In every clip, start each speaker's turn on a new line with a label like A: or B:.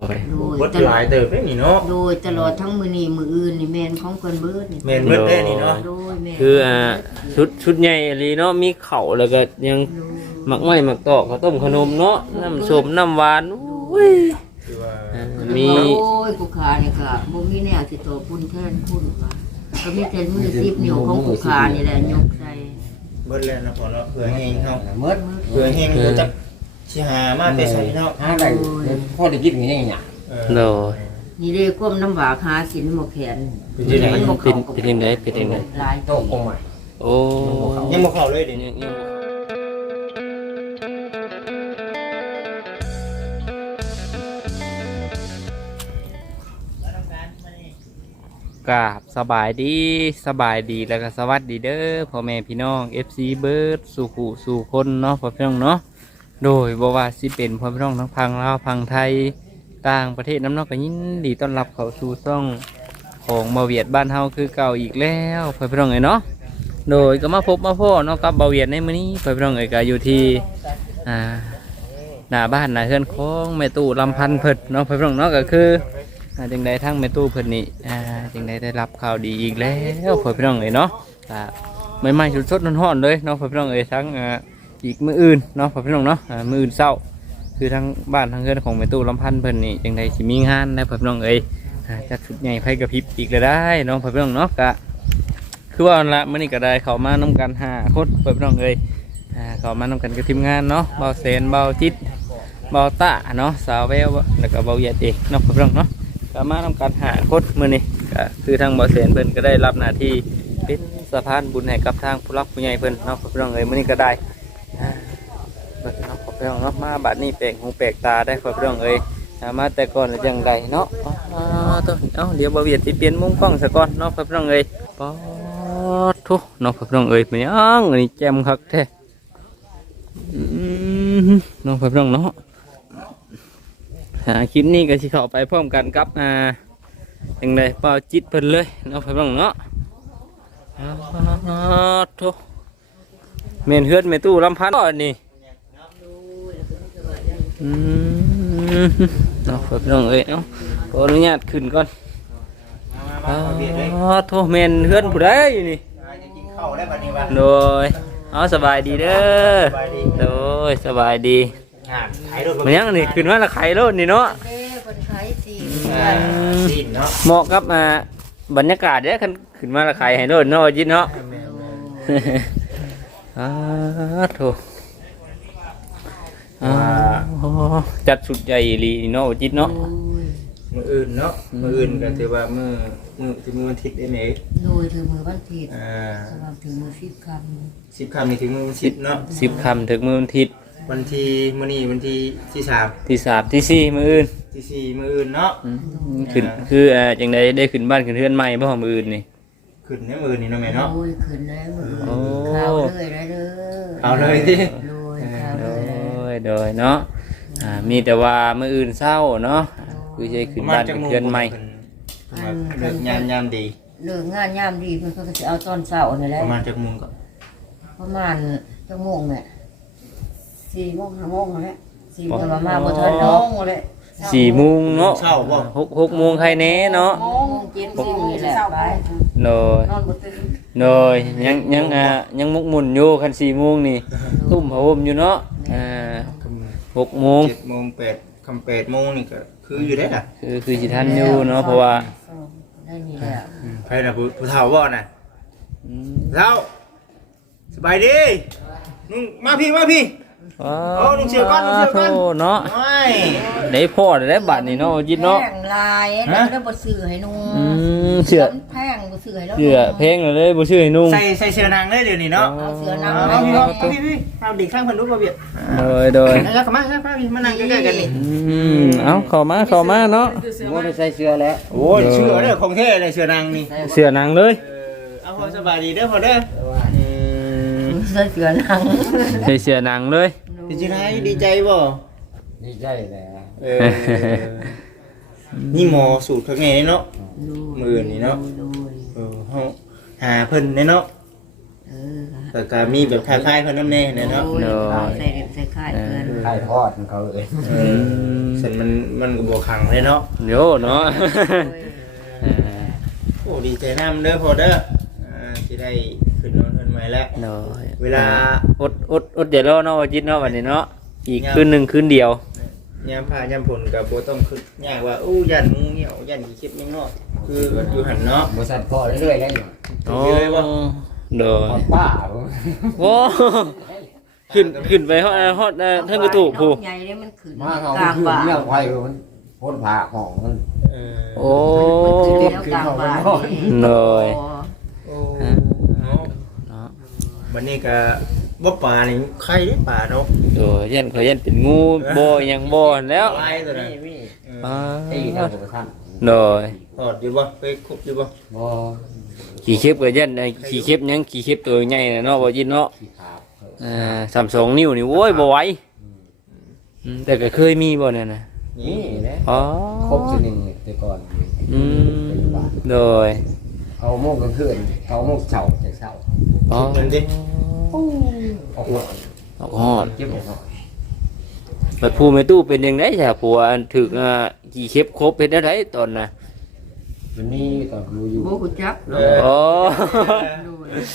A: เบิดหลายเติบได้นี่เนาะ
B: โดยตลอดทั้งมื้อนี้มื้ออื่นนี่แม่นของเพิ่นเบิดนี่
A: แม่นเบิดได้นี่เนาะ
B: โดยแม่
C: คือชุดใหญ่อะไรเนาะมีข้าวแล้วก็ยังหมักไม้หมักตอกข้าวต้มขนมเนาะน้ำส้มน้ำหวานอุ้ยมี
B: โอ้ยกูขานี่ก็บ่มีแนวสิตอบบุญแทนคุณว่าก็มีแต่มือ10นิ้วของกูขานี่แหละยกใส่
A: เบิดแล้วนะพอเนาะเผื่อแห้งเฮา
D: เมื่อ
A: เผื่อแห้งบ่จักสิหามาแต่ใส่เนาะ
D: หาได้พ่อได้กินอย่างเงี้ย
C: โดย
B: นี่เด้ก้มน้ำหวากหากินหมกแขน
C: เป็นยังไงเป็นยังไง
B: หลาย
D: โตกงใหม่
C: โอ้
A: ยังบ่เข้าเลยเดี๋ยวนี้
C: กราบสบายดีแล้วก็สวัสดีเด้อพ่อแม่พี่น้อง FC เบิร์ดสู่คนเนาะพ่อพี่น้องเนาะโดยบ่ว่าสิเป็นพ่อพี่น้องทั้งพังลาวพังไทยต่างประเทศน้ำเนอกก็ยินดีต้อนรับเข้าสู่ช่องของบ่าวเวียดบ้านเฮาคือเก่าอีกแล้วพ่อพี่น้องเอ้ยเนาะโดยก็มาพบมาพ่อเนาะกับบ่าวเวียดในมื้อนี้พ่อพี่น้องเอ้ยก็อยู่ที่หน้าบ้านหน้าเรือนของแม่ตู่ลำพันธ์เพิ่นเนาะพ่อพี่น้องเนาะก็คือจึงได้ทั้งแม่ตู้เพิ่นนี่จึงได้รับข่าวดีอีกแล้วพ่อพี่น้องเอ้ยเนาะใหม่ๆสดๆร้อนๆเลยเนาะพ่อพี่น้องเอ้ยทั้งอีกมื้ออื่นเนาะพ่อพี่น้องเนาะมื้ออื่นเช้าคือทั้งบ้านทั้งเรือนของแม่ตู้ลำพันธ์เพิ่นนี่จึงได้สิมีงานนะพ่อพี่น้องเอ้ยจัดชุดใหญ่ไฟกระพริบอีกแล้วได้เนาะพ่อพี่น้องเนาะก็คือว่าละมื้อนี้ก็ได้เข้ามานํกัน5คนพ่อพี่น้องเอ้ยเข้ามานํกันกับทีมงานเนาะเบาเซนเบาจิตเบาตะเนาะสาวแววแล้วก็เบาเหยียดเองเนาะพ่อพี่น้องเนาะมาทำการหาคดมือนี่ก็คือทางบ่อเสนเพิ่นก็ได้รับหน้าที่เป็นสะพานบุญให้กับทางผู้รักผู้ใหญ่เพิ่นเนาะพี่น้องเอ้ยมื้อนี้ก็ได้เนาะพี่น้องเนาะมาบัดนี้แปลกหูแปลกตาได้พี่น้องเอ้ยมาแต่ก่อนจังไดเนาะเดี๋ยวบ่าวเวียดสิเปลี่ยนมุมกล้องซะก่อนเนาะพี่น้องเอ้ยป๊อดทุเนาะพี่น้องเอ้ยเป็นยังอันนี้แจ่มคักแท้เนาะพี่น้องเนาะคลิปนี้ก็สิเข้าไปพร้อมกันกับยังไงเป่าจิตเพิ่นเลยเนาะพี่น้องเนาะโธ่เมนเฮือดเมตู้ลำพันธ์นี่เนาะพี่น้องเอ้ยเนาะขออนุญาตขึ้นก่อนโธ่เมนเฮือดผู้ใดอยู่นี่โดยสบายดีเด้อโดยสบายดีมันยังนี่ขึ้นมาละไข่รถนี่เนาะเหมาะกับบรรยากาศเนี่ยขึ้นมาละไข่ให้รถเนาะจิตเนาะโถจัดสุดใหญ่ลีเนาะจิตเนาะ
A: มื้ออื่นเนาะมื้ออื่นก็ถือว่ามื้อวันอาทิตย์ได้มั้ย
B: โดยถึงมื้อวันอาทิตย์สำหรับถึงมื้อ10 ค่ำ
A: 10 ค่ำนี่ถึงมื้อวันอาทิตย์เนาะ
C: 10 ค่ำถึงมื้อวันอาทิตย์
A: วันที่มื้อนี้วันที่3
C: ที่4มื้ออื่น
A: ที่4มื้ออื่นเนาะ
C: ขึ้นคือจังได้ขึ้นบ้านขึ้นเรือนใหม่บ่ของมื้ออื่นนี่
A: ขึ้นในมื้อนี้เนาะแม่เนาะ
B: โอ้ยขึ้นแล้วมื้อข่าวเลยได้เด้อ
A: เอาเลยสิ
C: โดยเนาะมีแต่ว่ามื้ออื่นเช้าเนาะคือจะขึ้นบ้านขึ้นเรือนใหม่
A: เลิกยามดี
B: เลิกงานยามดีเพิ่นก็สิเอาตอนเช้านี่แหละ
A: ประมาณจักโมงก็
B: ประมาณจักโมงแม่4 โมง 5 โมงแล้ว4 โมงมาบ่ทันน้องเลย
C: 4 โมงเนาะ
A: เช้าบ่
C: 6 โมงใครแน่เนาะ
B: 7 โมงนี่แหละไป
C: โดย
B: นอนบ่ตื่น
C: โดยยังมุกมุ่นอยู่คัน4 โมงนี่ตุ้มผ้าห่มอยู่เนาะ6 โมง
A: 7 โมง8คำ8 โมงนี่ก็คืออยู่ได้ล่ะ
C: คือสิทันอยู่เนาะเพราะว่า
B: ได้นี่แหละ
A: ไผน่ะผู้เฒ่าบ่น่ะเฒ่าสบายดีนุ่งมาพี่นุ่งเสื้อก่อน
C: เนาะได้พ่อได้บัตรนี่เนาะจิตเนาะ
B: แพงลายแล้วบ่ซื้อให้นุ่ง
C: เสื้อ
B: แพงบ่ซื้อให้แล้ว
C: เสื้อแพงเลยบ่ซื้อให้นุ่ง
A: ใส่เสื้อนางเลยเดี๋ยวนี้เนาะ
B: เอาเสื้อนาง
A: พี่เอาดิข้างเพิ่นรูปบ่เบียด
C: โดย
A: แล้วก็มานั่งใกล้ๆกันนี่
C: เอาเข้ามาเนาะ
D: บ่ได้ใส่เสื้อแล้ว
A: โอ้ยเสื้อเด้อของแท้เลยเสื้อนางนี่
C: เสื้อนางเลย
A: เอาพอสบายดีเด้อพอเด้อ
B: ใส่เสื้อนาง
C: ใส่เสื้อนางเลย
A: ดีใจบ่
D: ดีใจแหละ
A: นี่หมอสูตรข้างในเนาะมือนี่เนาะเฮาหาเพิ่นเนาะ
B: ห
A: แต่ก็มีแบบคล้ายๆเพิ่นนำแน่เนาะ
B: โอ้ยใส่เด็บใส่ค่ายเพิ่น
D: ไข่ทอดเขาเลย
A: เส้นมันก็บ่ขังเลยเนาะ
C: โยเนาะ
A: โอ้ดีใจนำเด้อพ่อเด้อสิได้ขึ้นนอนเพิ่นใหม่แล้ว
C: เนาะ
A: เวลา
C: อดเดี๋ยวรอเนาะว่าจิตเนาะวันนี้เนาะอีกคืนหนึ่งคืนเดียวย
A: ามผ้ายามฝนก็บ่ต้องคิดยากว่าโอ้ยันงูเหี่ยวยันขี้เข็บยังเนาะคืออยู่หั่นเนาะ
D: บริษัทพอเรื่อยๆได้อยู่
C: โอ้
A: เลยบ่
C: เด้อ
D: พอป้า
C: โอ้ขึ้นไปฮอดท่านกระถูกผู้
B: ใหญ่เนี่ยมันขึ้น
D: มาเขา
B: กลาง
D: คือ
B: บ่า
D: เรื่องไฟมันพ้นผ่าของมัน
C: โอ้
B: แล้วกลางบ่า
C: เลย
A: โอ้เนาะ
C: เนาะ
A: วันนี้ก็บ่ปลานี่ใครได้ปลาเนาะ
C: โอ้ยันเขายันเป็นงูบ่ยังบ่แล้ว
A: ปลาตัวนั้น
D: มี
C: อ่า
D: ตีเราบุกท่าน
C: เลย
A: ทอดอยู่บ่ไปคุบอยู่บ่
D: บ่
C: ขี่เข็บก็ยันขี่เข็บยังขี่เข็บตัวใหญ่น่ะเนาะบ่จิตเนาะ
D: ขี้ขาบ
C: 32 นิ้วนี่โว้ยบ่ไหวแต่ก็เคยมีบ่เนี่ยนะ
D: นี่นะ
C: อ๋อ
D: ครบตัวหนึ่งแต่ก่อน
C: โดย
D: เอาโมงกลางคืนเอาโมงเช้าจากเช้า
C: อ๋อ
A: มันดิ
D: ออกหัว
C: ออกฮอด
D: เจ็บหัว
C: บัดผู้แม่ตู้เป็นจังได๋จ้ะผัวอันถึกขี่เข็บครบเฮ็ดได้ตอนน่ะ
D: มันนี่ตอนรู้อยู่
B: บ่ฮู้จัก
C: อ๋อ
B: ดู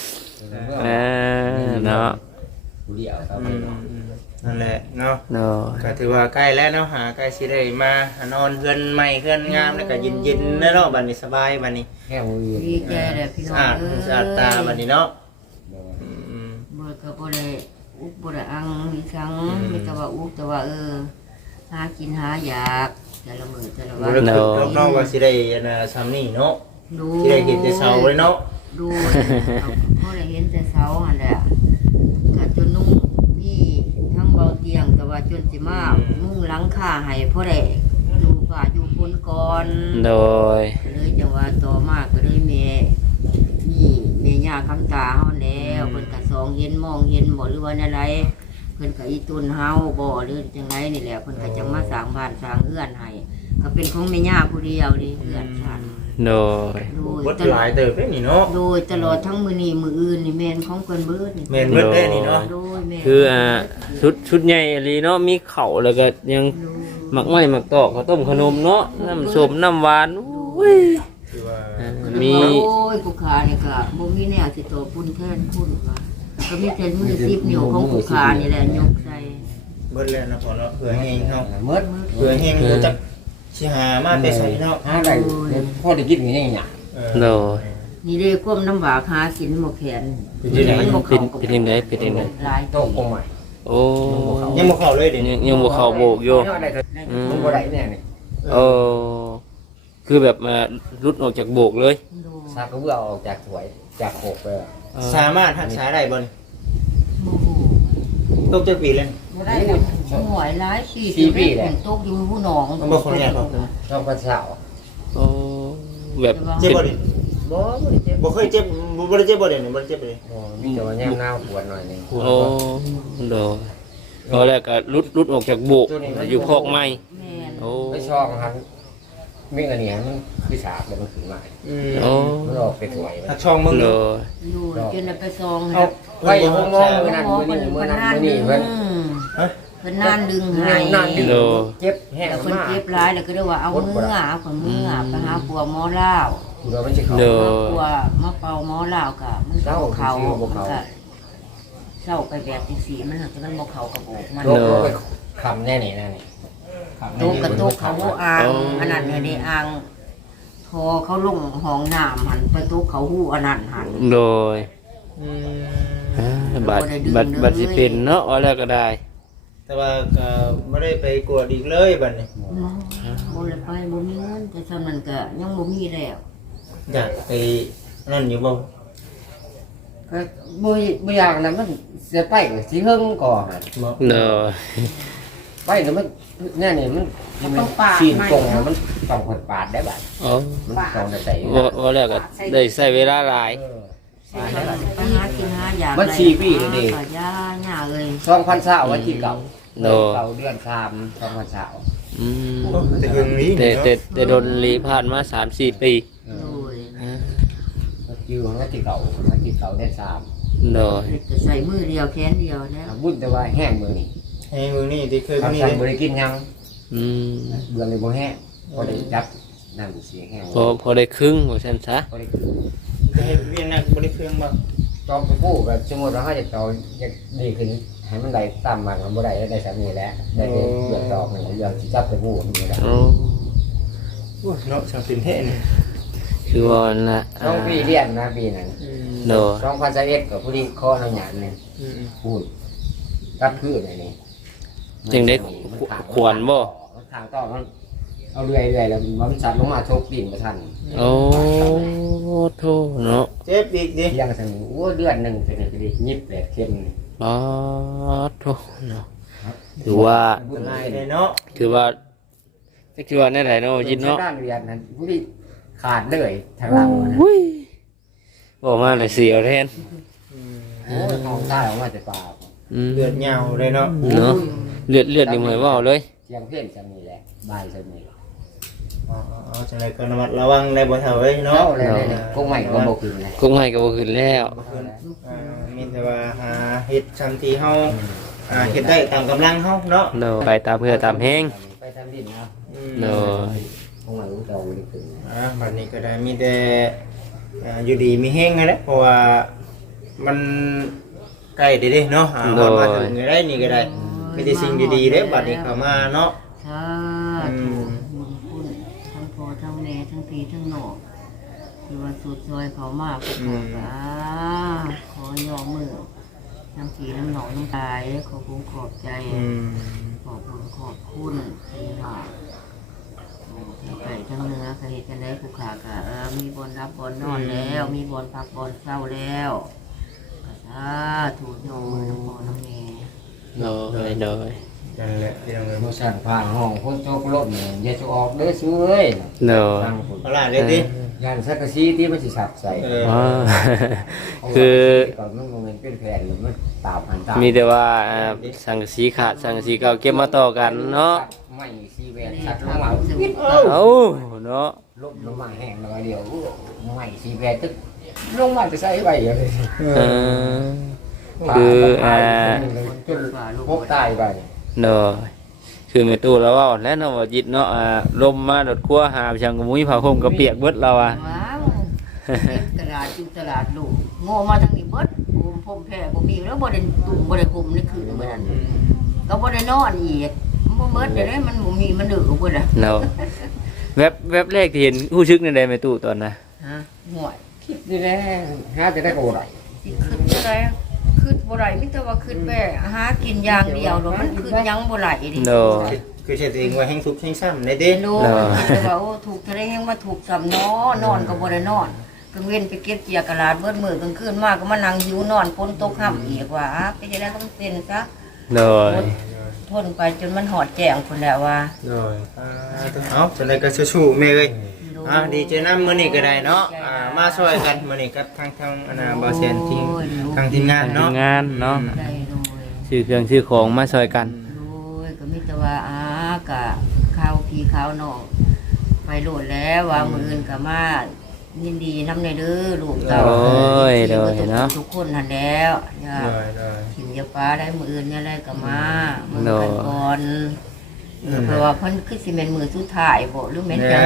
C: เนาะ
D: ผู้เดียวครับ
A: นั่นแหละเนาะ
C: เนาะ
A: ก็ถือว่าใกล้แล้วเนาะหาใกล้สิได้มานอนเพื่อนใหม่เพื่อนงามแล้วก็เย็นๆแล้วเนาะบัดนี้สบายบัดนี้
D: แค่มือ
B: ดีใจแหละพี่น้
A: สะ
B: อง
A: อาด
B: เอ้ย
A: สะอาดตาบัดนี้เนาะอืม
B: บ่ก็บ่ได้อุกบ่ได้อังมีสังมีแต่ว่าอุกแต่ว่าหากินหาอยากแต่ละมื้อแต่ละ
A: บ่
B: วัน
A: ได้คิดน้องๆว่าสิได้อันน่ะซ้ำนี่เนาะ
B: ดู
A: สิได้เห็นแต่เช้าเลยเนาะ
B: ดูพอได้เห็นแต่เสาหั่นแหละก็จนนุ่งนี่ทั้งเบาเตียงแต่ว่าจนสิมามุ่งหลังคาให้พอได้อยู่ฝ่าอยู่คนก่อน
C: โดย
B: ก็เลยจังว่าต่อมาก็เลยนี่แม่ย่าคำตาเฮาแล้วเพิ่นก็สองเห็นมองเห็นบ่หรือว่าอะไรเพิ่นก็อีตุนเฮาบ่หรือจังไดนี่แหละเพิ่นก็จังมาสร้างบ้านสร้างเรือนให้ก็เป็นของแม่ย่าผู้เดียวนี่เรือนฉัน
C: โดย
B: โดย
A: เบิดหลายเติบเด้นี่เนาะ
B: โดยตลอดทั้งมื้อนี้มื้ออื่นนี่แม่นของเพิ่นเบิดนี่
A: แม่นเบิดเด้นี่เนาะ
B: โดยแม่
C: คือชุดใหญ่อีหลีเนาะมีข้าวแล้วก็ยังหมักไม้หมักตอกข้าวต้มขนมเนาะน้ำส้มน้ำหวานอุ้ย
A: คือว่า
C: มี
B: โอ้ยผู้ขานี่ก็บ่มีแนวสิโตปุ่นแทนคุณว่าก็มีแต่มือ10นิ้วของผู้ขานี่แหละยกใส่
A: เบิดแล้วนะพอเนาะเผื่อแห้งเฮา
D: เมื่อ
A: เผื่อแห้งบ่จักสิหามาแต่ใส่เนาะ
D: หาได้พ่อได้กินอย่างเงี้ย
C: โดย
B: นี่เด้ก้มน้ำบากหากินหมกแขน
C: เป็นยังไงเป็นยังไง
B: หลาย
D: โตกงใหม่
C: โอ้
A: ยังบ่เข้าเลยเด้
C: ยังบ่เข้าโบกอยู่
D: มันบ่ได้เนี่ยนี่
C: โอ้คือแบบรุดออกจากโบกเลย
B: ดู
D: ซากก็เบื่อออกจากถวยจากโขกไป
A: สามารถรักษาได้บ่นี่
B: โอ้โห
A: ตกจักปีเลย
B: บ่ได้ดอกหวยหลาย40ปีแล้วตกอยู่ผู้หนอง
A: มันบ่คนแก่บ่
D: ชอบกระเช้า
C: โอ้แบบ
A: เจ็บบ่ดิ
D: บ่ได้เจ็บ
A: บ่เคยเจ็บบ่ได้เจ็บบ่เด้นี่บ่ได้เจ็บเลย
D: มีแต่ว่าแย่มหน้าปวดหน่อยนึง
C: โอ้โดยตอนแรกก็รุดออกจากโบกอยู่คอกไม้
B: แม่น
C: โอ้
D: ไม่ชอบครับมีอันเนี้ยมันคือฉาบแล้วมันขึ้นมา
C: โอ้
D: มันออกไปถวย
A: หักช่องมึง
C: โด
A: เนาะ
C: ย
B: อยู่จนไปซอง
D: เอา
B: ให้
D: ไว้ห้องมองมือนั้นมือนี้มือนั้นมือนี้เพิ่น
B: เพิ่นนานดึงให้
D: นั่นดึงเจ็บแห้ง
B: แล้วเพิ่น
D: มาก
B: เจ็บร้ายแล้วก็ได้ว่าเอาเมื่อเอาของเมื่อไปหาปัวหมอลาว
D: กูเราไม่ใช่เขา
C: โด
B: มาย ปัวมาเป่าหมอลาวกะมันก็เขามันก็เศร้าไปแบบจังซี่มันจะมันบ่เข้ากระโบกมัน
D: โรคไปคำแน่นี่แน่นี่
B: ตุกกระตุกเขาอ่างอันนั้นเนี่ยได้อ่างพอเขาลงห้องน้ำหันไปตุกเขาหู้อันนั้นหัน
C: โดยบัตรสิเป็นเนาะอะไรก็ได้
A: แต่ว่าก็บ่ได้ไปกวดอีกเลยบัดนี้
B: บ่เลยไปบ่มีเงินแต่สำนั้นก็ยังบ่มีแล้ว
A: อยากไปนั่นอยู่บ่
D: ก็บ่อย่างนั้นมันเสียไปสิเฮิงก่อน
A: บ่
C: เนาะ
D: ไปแล้วมันแน่นี่มันซีนตรงมันต้องคนปาดได้บัด
C: อ๋อ
D: มันต้องได้ใส่
C: ว่าแล้วก็ได้ใช้เวลาหลาย
B: ไปหากินหาอยาก
D: มัน4ปีเด้
B: ก็ย่าหญ้าเอ้ย
D: 2020วันที่เก่าเก่าเดือน3 2020
C: อืม
A: แต่เพิ่งนี้
C: แต่โดนลีผ่านมา 3-4 ปี
B: โดย
D: ก็อยู่วันที่เก่าเดือน3
C: โดย
B: จะใส่มือเดียวแขนเดียวแล้ว
D: บุญแต่ว่าแห้งมือนี่
A: ให้มือนี่ที่เคย
D: ทำ
A: มือ
D: สั่ง
A: นี่
D: บริกินยัง
C: อืม
D: เบื่อเลยบ่แห้งพอได้จับนั่นเสียแห้ง
C: พอได้ครึ่งว่าซั่นซะ
D: พอได้กิน
A: จะให้เวียนนักบริเครื่องบ่
D: ตอมกู้แบบสมมติว่าเขาจะต่อจะดีขึ้นให้มันได้ตามมันมันบ่ได้ได้สามีแล้วได้เดือดดอกหนึ่งเดือดจับตะกู้นี่แหละ
C: โอ้
A: โอ้ยเนาะสามสิบเท่นี่
C: คือว่านั่นละ
D: ต้องปีเรียนนะปีนั้น
C: โดย
D: 2021กับผู้ที่ข้อน้ำหยาดนึงพูดตัดคืออะไรนี่
C: จึงได้ขวนบ่
D: ทางต่อมันเอาเรื่อยๆแล้วมันสัตว์ลงมาโชกปีนมาทัน
C: โอ้โทเนาะ
A: เจ็บอีกดิ
D: เที่ยงสังโอ้เดือนหนึ่งเป็นอะไรยิบแปดเข้ม
C: อ๋อโทเนาะถือว่า
A: บุญายเลยเนาะ
C: คือว่าคือว่าแน่ไหนเนาะยินเนาะ
D: ด้านเรียนนั้นผู้ที่ขาดเลยทางหลังนะ
C: อุ้ยบอกมาเลยเสียวแทน
D: โอ้ยมองใต้ออกมาแต่ป่า
A: เลือดเหงาเลยเนาะ
C: เนาะเลือดนี่เหมือนว่าเลย
D: เที่ยงเพ่นจะมีแหละบ่ายจะมี
A: อ๋อจังไรก็ระมัดระวังในบ่เท่าเว้ย
D: เนาะ
A: เนาะ
D: เลยก็ใหม่ก็บอกคืนเลย
C: คงให้ก็บ่ขึ้นแล้ว
A: มีแต่ว่าหาเฮ็ดซ้ำที่เฮาเฮ็ดได้ตามกำลังเฮาเนาะ
C: เนาะไปตามเพื่อตามแห้ง
D: ไปทำดินนะ
C: เนาะ
D: คงใหม่ก็จะไม่ได้คืน
A: บัดนี้ก็ได้มีแต่อยู่ดีมีแห้งไงแหละเพราะว่ามันใกล้เด้เนาะมาถึงได้นี่ก็ได้มีแต่สิ่งดีๆเด้บัดนี้เข้ามาเนาะ
B: สาธุบุญคุณทั้งพ่อทั้งแม่ทั้งพี่ทั้งน้องที่ว่าสุดซอยเขามากก็ขอขอย่อมือน้ำผีน้ำหนองน้ำตายขอบุญขอบใจขอบบุญขอบคุณพี่น้องไก่ทั้งเนื้อเคยเห็นกันได้ผูกขากะมีบอลรับบอลนอนแล้ว มีบอลพักบอลเศร้าแล้วกะสาถูกย่อมือน้ำพ่อน้ำแม่
C: เนาะเนาะ
A: นั่นแหละที่เราเงิน
D: โมสั่งผ่านห้องคนโจกรถเนี่ยอย่าจะออกเด้อช่วย
C: เนาะ
A: เอาล่ะเด้ดิ
D: งานสักกะซีที่มันสิสับใส่
C: อ๋อคือ
D: ก่อนมันโมเมนต์เป็นแผนหรือมันตาพันตา
C: มีแต่ว่าสังกะสีขาดสังกะสีเก่าเก็บมาต่อกันเนาะ
D: ไม่ซีแวนสักลงมา
C: เอ้าเนาะ
D: ลบลงมาแห้งน้อยเดียวไม่ซีแวนตึ๊กลงมาจะใส่ไปอย่างนี้
C: คือ
D: จนพบตายไป
C: เนาะคือแม่ตู้แล้วว่าแล้วเนาะว่าจิตเนาะลมมาดดครัวหาช่างกมุ้ยผ้าห่มก็เปียกเบิดเราอ่ะ
B: ว้าวตลาดอยู่ตลาดลูกโง่มาทางนี้เบิดผมแพ้บ่มีแล้วบ่ได้ตุ่มบ่ได้คุมนี่คือมื้อนั้นก็บ่ได้นอนอีกบ่เบิดได้มันบ่มีมันดึกเบิดอ่ะ
C: เนาะแวบแรกที่เห็นผู้ชึกในใดแม่ตู้ตอนน่ะ
B: ฮะห่วย
D: คิดนี่แหละหาจะได้โกรธ
B: สิขึ้นบ่ได้ขึ้นบ่ได้มีแต่ว่าขึ้นแม่หากินอย่างเดียวแล้วมันขึ้นยังบ่ไหลดิ
C: เนาะ
A: คือเฉยเองว่าแห้งทุกข์แห้งซ้ำในเด้
B: โลแต่ว่าโอ้ถูกทะเลแฮงมาถูกสำนอนอนก็บ่ได้นอนกลางเว้นไปเก็บเกียร์กระลาดเบิดมื้อกลางคืนมาก็มานั่งหิวนอนฝนตกค่ำอีกว่าไปจะได้ต้องเป็นซะ
C: เนาะ
B: ทนไปจนมันหอดแจ้งพุ่นแล้วว่า
A: เอาจังไรก็สู้ๆแม่เอ้ยดีใจนำมื้อนี้ก็ได้เนาะมาช่วยกันมื้อนี้กับทางบ่เซนทีมทางทีมงานเนาะ
C: งานเนาะ
B: ได้โดย
C: ซื้อเครื่องซื้อของมาช่วยกัน
B: โดยก็มีแต่ว่ากะข้าวพี่ข้าวน้องไปโหลดแล้วว่ามื้ออื่นก็มายินดีนำในเด้อลูกเต้าทุกคนหั่นแล้วอย่าถิ่มอย่าฟ้าได้มื้ออื่นเนี่ยอะไรก็มามื้อกันก่อนเพราะว่าเพิ่นคือสิแม่นมื้อสุดท้ายบ่หรือแม่นจัง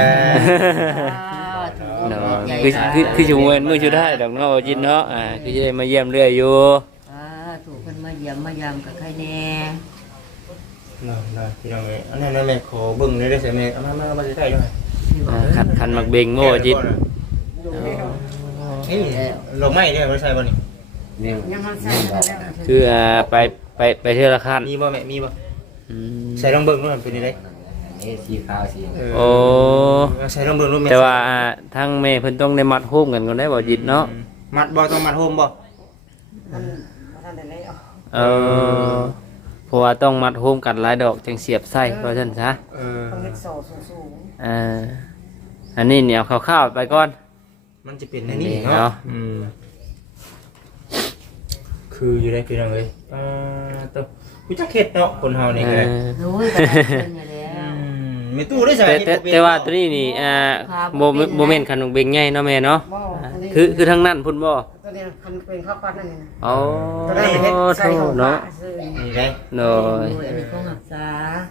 C: เนาะคือสิเว้นมื้อสุดท้ายดอกเนาะจิตเนาะคือสิได้มาเยี่ยมเรื่อยอยู่
B: ถูกเพิ่นมาเยี่ยมมายามกับใครแน่
A: ได้พี่น้องเอ้ยอันนั้นแม่ขอเบิ่งได้ใช่ไหมเอามาใกล้ๆหน่อย
C: คันมักเบงโง่จิต
A: เฮ้ยเราไม่ได้ไม่ใช่บ่นี่
D: เนี่ย
C: คือไปเทื่อละคัน
A: มีบ่แม่มีบ่ใส่ลองเบิ่งว่ามันเป็นยังไง
D: นี่สีขาวสี
C: โอ้
A: ใส่ลองเบิ่งรูปแม่
C: แต่ว่าทางแม่เพิ่นต้องได้มัดโฮมกันก่อนได้บ่จิตเนาะ
A: มัดบ่ต้องมัดโฮมบ่
C: เออเพราะว่าต้องมัดโฮมกันหลายดอกจังเสียบไส้เพราะฉะนั้นซะอันนี้เนี่ยเอาข้าวๆไปก่อน
A: มันจะเป็นอันนี้เนาะคืออยู่ได้พี่น้องเอ้ยตัวผู้จักเฮ็ดเนาะคนเฮานี่ก็ได้
B: รู้กันเพิ่นอยู่แล้ว
A: มมีตู้ได้ใช่ไหม
C: แต่ว่าตัวนี้นี่บ่แม่นขนมเบงใหญ่เนาะแม่เนาะคือทางนั้นพุ่นบ่
E: ตัวนี้คันเป็นข้าวปั้นนั่นเองนะ
C: อ๋อ
E: ตัวนี้เฮ็ดใส่ของ
C: เนาะ
E: ซื้อ
A: นี่ได้
C: โดย
B: อันนี้ของหักษา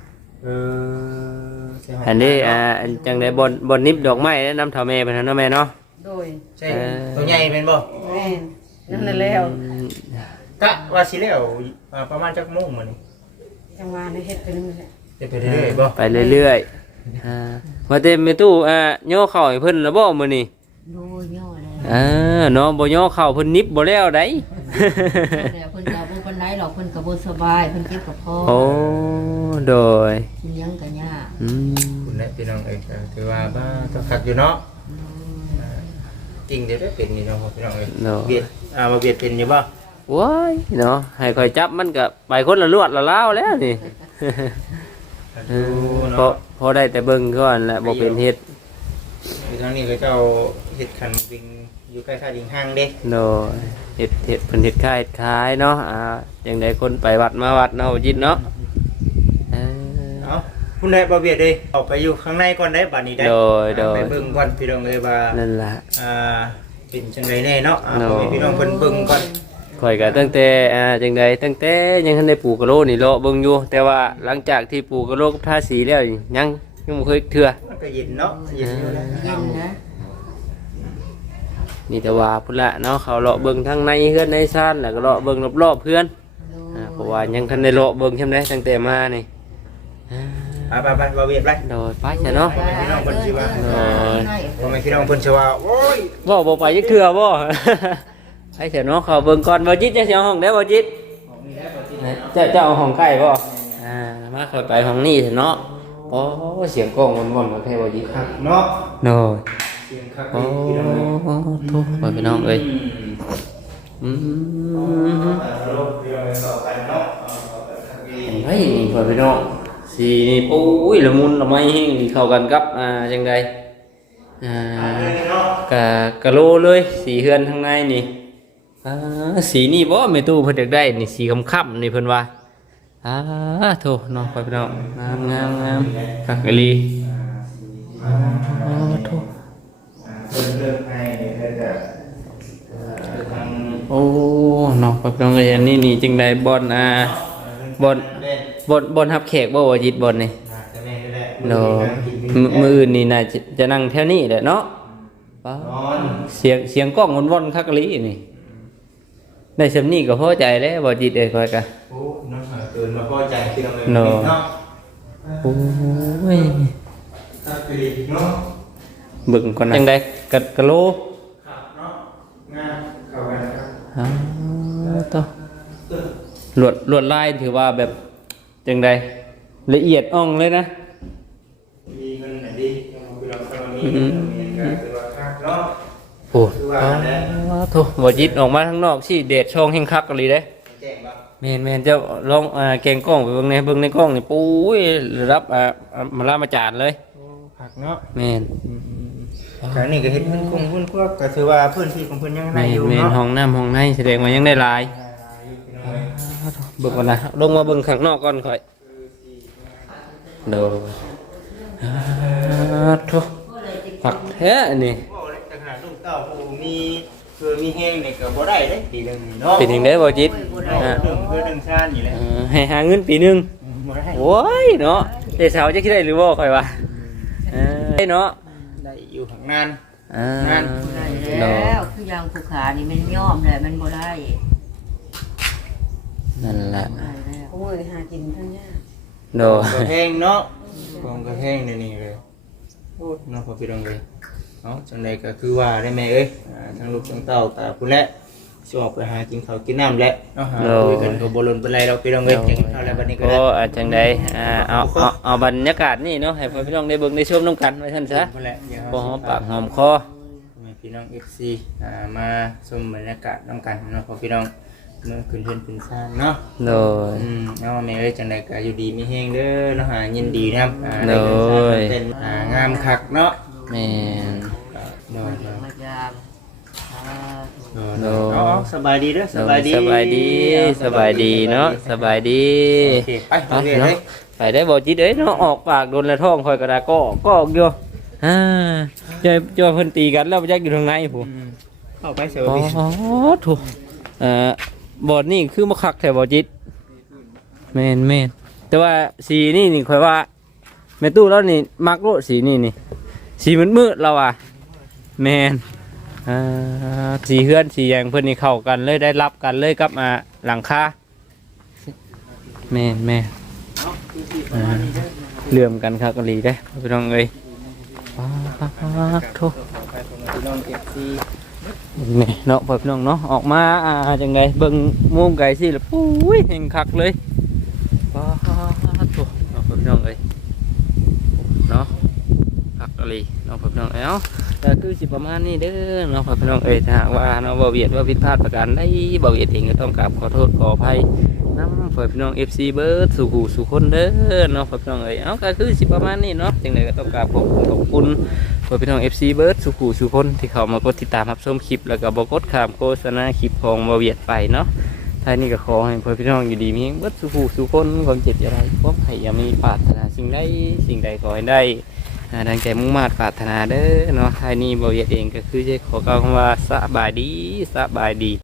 C: อันนี้จังได๋บ่นิบดอกไม้แนะนำเฒ่าแม่เพิ่นเนาะแม่เนาะ
E: โดย
A: ใช่ตัวใหญ่เป็นบ่
E: แม่นนั่นแล้ว
A: กะว่าสิแล้วประมาณจักโมงมื้อนี้
E: จังหวะในเฮ็ดเป็นนั่นแหละ
A: จะไปเรื่อยๆบ่
C: ไปเรื่อยๆว่าแต่แม่ตู้ย่อเข้าให้เพิ่นแล้วบ่มื้อนี้
B: โดยย่อแล้ว
C: เนาะบ่ย่อเข้าเพิ่นนิบบ่แล้วได้
B: แล้วเพิ่นก็บ่ปานใดหรอกเพิ่นก็บ่สบายเพิ่นเจ็บกระเพาะ
C: โอ้โดย
B: กินหยังก็ยาก
A: คุณนะพี่น้องเอ้ยก็ถือว่าบ้าต้องคักอยู่เนาะจริงเดี๋ยวได้เป็นนี่เนาะพี่น้องเอ้ยเบียดมาเบียดเป็นอยู่บ่
C: ว้ายเนาะให้ข่อยจับมันก็ไปคนละลวดละล้าวแล้วนี่ พอได้แต่เบิ่งก่อนแหละบ่เป็นเฮ็ด
A: อยู่ทางนี้ก็เจ้าเฮ็ดคันวิงอยู่ใกล้ๆดิงห้างเด้
C: โดยเฮ็ดเพิ่นเฮ็ดขายเนาะจังได๋คนไปวัดมาวัดเนาะจิตเนาะ
A: เอ้าคุณนายบ่เบียดเด้ออกไปอยู่ข้างในก่อนได้บัดนี้ได้
C: โดย
A: ไปเบิ่งก่อนพี่น้องเอ้ยว่า
C: นั่นล่ะ
A: เป็นจังไดแน่เนาะพี่น้องเพิ่นเบิ่งก่อน
C: ข่อยก็ตั้งแต่จังไดตั้งแต่ยังทันได้ปลูกกะโหลนี่เลาะเบิ่งอยู่แต่ว่าหลังจากที่ปลูกกะโหลกับทาสีแล้วนี่ยังบ่เคยเทื่อ
A: มันก็เย็นเนาะเย็นอยู่แล้ว
B: เย็นนะ
C: นี่แต่ว่าพุ่นละเนาะเขาเลาะเบิ่งทางในเฮือนในซ่านแล้วก็เลาะเบิ่งรอบๆเพื่อนเพราะว่ายังทันได้เลาะเบิ่งใช่ไหมตั้งแต่มานี่
A: ไปบ่เบียดไป
C: โดยไปซะเนาะ
A: พี่น้องเพิ่นสิว่า
B: ให้
A: บ่แม่นพี่น้องเพิ่นสิว่าโอ้ย
C: บ่ไปจักเทื่อบ่ ไปเถอะเนาะเขาเบิ่งก่อนบ่จิตจะสิเอาห้องได้บ่จิตจะเอาห้องใกล้บ่มาค่อยไปห้องนี้เถอะเนาะโอ้เสียงกล้องวนๆก็แค่บ่จิตครับ
A: เนาะ
C: โดย
A: เสียงคัก
C: โอ้
A: พี่น้องเอ้ย
C: ทุกไปพี่น้องเอ้ย เฮ้ยนี่พ่อพี่น้องสีนี่ปุ้ยละมุนละไม้แห้งนี่เข้ากันกับจังไดกะโลเลยสีเฮือนทางในนี่สีนี่บ่แม่ตู้เพิ่นอยากได้นี่สีค่ำๆนี่เพิ่นว่าโธ่น้องพ่อพี่น้องงามคักอีหลีโธ่โอ้น้องพ่อพี่น้องเอ้ยอันนี้นี่จังไดบอนบอนฮับแขกบ่ว่าจิตบอนนี่เนาะมืออื่นนี่น่าจะนั่งแถวนี้แหละเนาะเสียงกล้องวนๆคักอีหลีนี่ได้สำนี้ก็พอใจแล้วบ่จิตเอ้ยค่อยกะ
A: โอ้น้องเกินมาพอใจพี่น้องเอ้ย
C: เนาะ
A: เนาะ
C: โอ้ย
A: คักอีหลีเนาะ
C: เบิ่งก่อนนะจังไดกะโล
A: ครับเนาะงามเข้ากันครับ
C: ต่อลวดลายถือว่าแบบจังไดละเอียดอ่องเลยนะ
A: มีเงินไหนดีคือเรามีเงินคือว่าคักเนาะ
C: โอ้โถบ่จิตออกมาข้างนอกสิเดชช่องแห่งคักอีหลีเด้
A: แจ้งบ่
C: แม่นเจ้าลองแกงกล้องไปเบิ่งในกล้องนี่ปุ้ยระดับมาลามาจานเลย
A: คักเนาะ
C: แม่น
A: ครั้งนี้ก็เห็นเพิ่นคงเพิ่นพวกก็ถือว่าพื้นที่ของเพิ่นยังได้อยู่
C: แม่น
A: เนาะ
C: ห้องน้ำห้องในแสดงว่ายังได้หลายเบิ่งก่อนนะลงมาเบิ่งข้างนอกก่อนค่อยโดทุผักแท้นี่
A: โอ้ยแต่ขนาดลูกเต้าผู้มีแห้งนี่ก็บ่ได้เด้ปีนึงเนาะ
C: เป็นถึงได้บ่จิต
A: คือดึงชานอยู่แล้ว
C: ให้หาเงินปีนึง
A: บ่ได้
C: โอ้ยเนาะแต่สาวจะคิดได้หรือบ่ค่อยว่าได้เนาะ
A: ได้อยู่ข้างนาน
B: ได้แล้วคืออย่างผู้ขานี่มันย่อมเลยมันบ่ได้
C: นั่นแหละ
B: ได้แล้ว
E: เขามือหากินทั้งยาก
C: โด
A: ก็แห้งเนาะของก็แห้งนี่เลยโอ้เนาะพอพี่น้องเลยเนาะจังไดก็คือว่าได้แม่เอ้ยทั้งลูกทั้งเต้าก็พุ่นแหละสิออกไปหากินข้าวกินน้ำแหละเนาะหาคุยกันก็บ่ลนปานไรเราพี่น้องเอ้ยจังเท่าไรบัดนี้ก็
C: ก็
A: ได้
C: จังไดเอาบรรยากาศนี่เนาะให้พี่น้องได้เบิ่งได้ชมน้ำกันไว้ท่านซะ
A: พุ่นแหละอย่า
C: พอหอมปากหอมคอ
A: พี่น้อง FC มาชมบรรยากาศนำกันเนาะพอพี่น้องเมื่อคืนเพิ่นเป็นซ่านเนาะ
C: โดย
A: เนาะแม่เอ้ยจังไดก็อยู่ดีมีแฮงเด้อเนาะหายินดีนะครับ
C: โดย
A: เป็นงามคักเนาะ
C: แม่น
A: เนาะ
B: มายาม
C: โดย
A: สบายดีเด้อสบายดี
C: สบายดีเนาะสบายดี
A: โอเคไปเรื่อยๆเลย
C: ไปได้บ่จิตเอ้ยเนาะออกปากโดนละท้องคอยกระดาก็ออกอยู่จะเพิ่นตีกันแล้วบ่จักอยู่ทางไหนผู้
A: เข้าไปเซอร์
C: อ๋อ
A: วิส
C: ถูกบอดนี่คือมาคักแถวบอจิตแม่นแต่ว่าสีนี่ค่อยว่าแม่ตู้แล้วนี่มักโลดสีนี่สีมืดเราอ่ะแม่นสีเฮือนสีแยงเพิ่นนี่เข้ากันเลยได้รับกันเลยกับหลังคาแม่นเหลื่อมกันครับกะลีได้พี่น้องเอ้ยโทษ
A: พี่น้องเอฟซี
C: นี่เนาะพี่น้องเนาะออกมาจังไดเบิ่งมุมไก่สิแล้วปุ้ยเห็นคักเลยว้าวโถเนาะพี่น้องเอ้ยเนาะคักกะลีเนาะพี่น้องเอ้าแต่คือสิประมาณนี้เด้อเนาะพี่น้องเอ้ยถ้าหากว่าเนาะบ่เวียดว่าผิดพลาดประการใดบ่เวียดเองก็ต้องกราบขอโทษขออภัยนำพี่น้อง FC เบิร์ดสู่หูสู่คนเด้อเนาะพี่น้องเอ้ยเอ้าก็คือสิประมาณนี้เนาะจังไดก็ต้องกราบขอบคุณพี่น้อง FC เบิร์ดสู่หูสู่คนที่เข้ามากดติดตามรับชมคลิปแล้วก็บ่กดข้ามโฆษณาคลิปของบ่เวียดไปเนาะท้ายนี้ก็ขอให้พี่น้องอยู่ดีมีเบิร์ดสู่หูสู่คนความเจ็บอย่าได้ความให้อย่ามีปรารถนาสิ่งใดขอให้ได้ดังใจมุ่งมา่ปรารถนาเด้อเนาะท้ายนี้บ่เวียดเองก็คือจะขอกล่าวคำว่าสบายดี